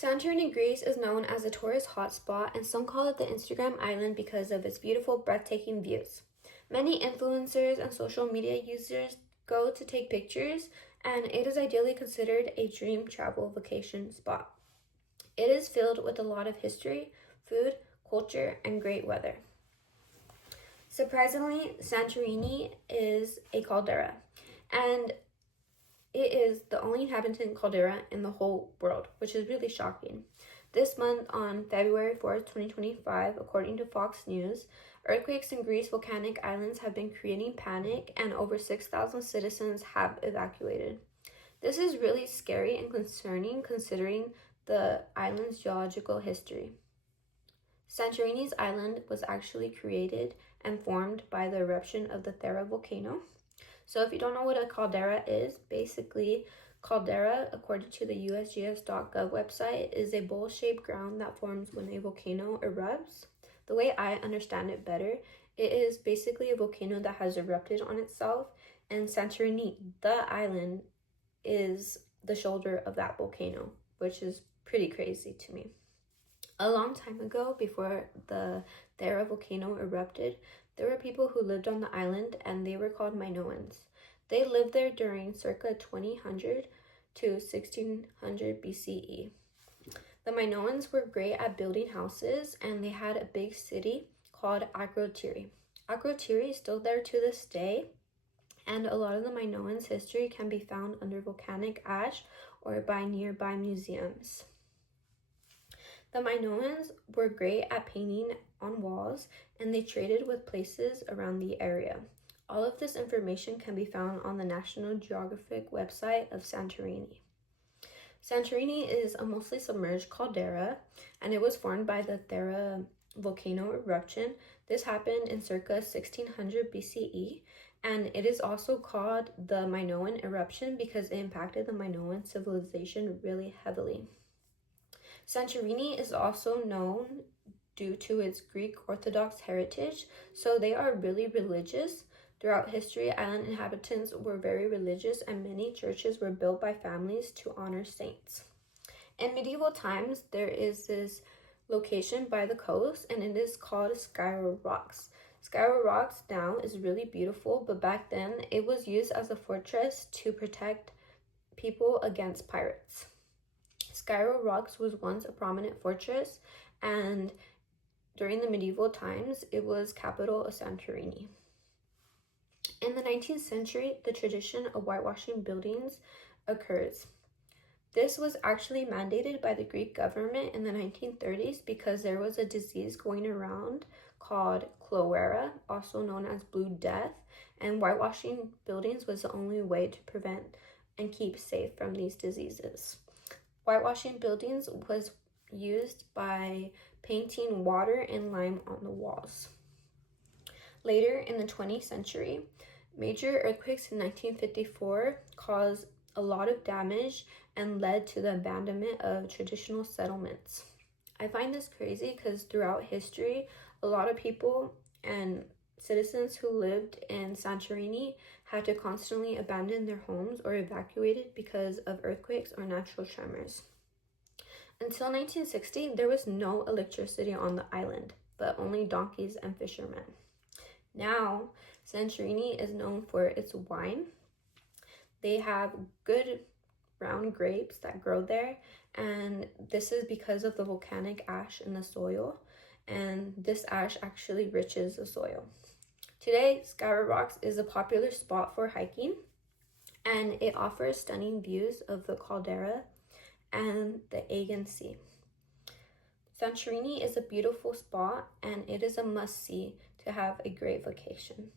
Santorini, Greece is known as a tourist hotspot, and some call it the Instagram island because of its beautiful, breathtaking views. Many influencers and social media users go to take pictures, and it is ideally considered a dream travel vacation spot. It is filled with a lot of history, food, culture, and great weather. Surprisingly, Santorini is a caldera, and it is the only inhabited caldera in the whole world, which is really shocking. This month, on February 4th, 2025, according to Fox News, earthquakes in Greece volcanic islands have been creating panic, and over 6,000 citizens have evacuated. This is really scary and concerning considering the island's geological history. Santorini's island was actually created and formed by the eruption of the Thera volcano. So if you don't know what a caldera is, basically caldera, according to the usgs.gov website, is a bowl-shaped ground that forms when a volcano erupts. The way I understand it better, it is basically a volcano that has erupted on itself, and Santorini, the island, is the shoulder of that volcano, which is pretty crazy to me. A long time ago, before the Thera volcano erupted, there were people who lived on the island, and they were called Minoans. They lived there during circa 2000 to 1600 BCE. The Minoans were great at building houses, and they had a big city called Akrotiri. Akrotiri is still there to this day, and a lot of the Minoans' history can be found under volcanic ash or by nearby museums. The Minoans were great at painting on walls, and they traded with places around the area. All of this information can be found on the National Geographic website of Santorini. Santorini is a mostly submerged caldera, and it was formed by the Thera volcano eruption. This happened in circa 1600 BCE, and it is also called the Minoan eruption because it impacted the Minoan civilization really heavily. Santorini is also known due to its Greek Orthodox heritage, so they are really religious. Throughout history, island inhabitants were very religious, and many churches were built by families to honor saints. In medieval times, there is this location by the coast, and it is called Skira Rocks. Skira Rocks now is really beautiful, but back then it was used as a fortress to protect people against pirates. Skira Rocks was once a prominent fortress, and during the medieval times, it was capital of Santorini. In the 19th century, the tradition of whitewashing buildings occurs. This was actually mandated by the Greek government in the 1930s because there was a disease going around called cholera, also known as Blue Death, and whitewashing buildings was the only way to prevent and keep safe from these diseases. Whitewashing buildings was used by painting water and lime on the walls. Later in the 20th century, major earthquakes in 1954 caused a lot of damage and led to the abandonment of traditional settlements. I find this crazy because throughout history, a lot of people and citizens who lived in Santorini had to constantly abandon their homes or evacuated because of earthquakes or natural tremors. Until 1960, there was no electricity on the island, but only donkeys and fishermen. Now, Santorini is known for its wine. They have good brown grapes that grow there, and this is because of the volcanic ash in the soil, and this ash actually enriches the soil. Today, Skira Rocks is a popular spot for hiking, and it offers stunning views of the caldera and the Aegean Sea. Santorini is a beautiful spot, and it is a must-see to have a great vacation.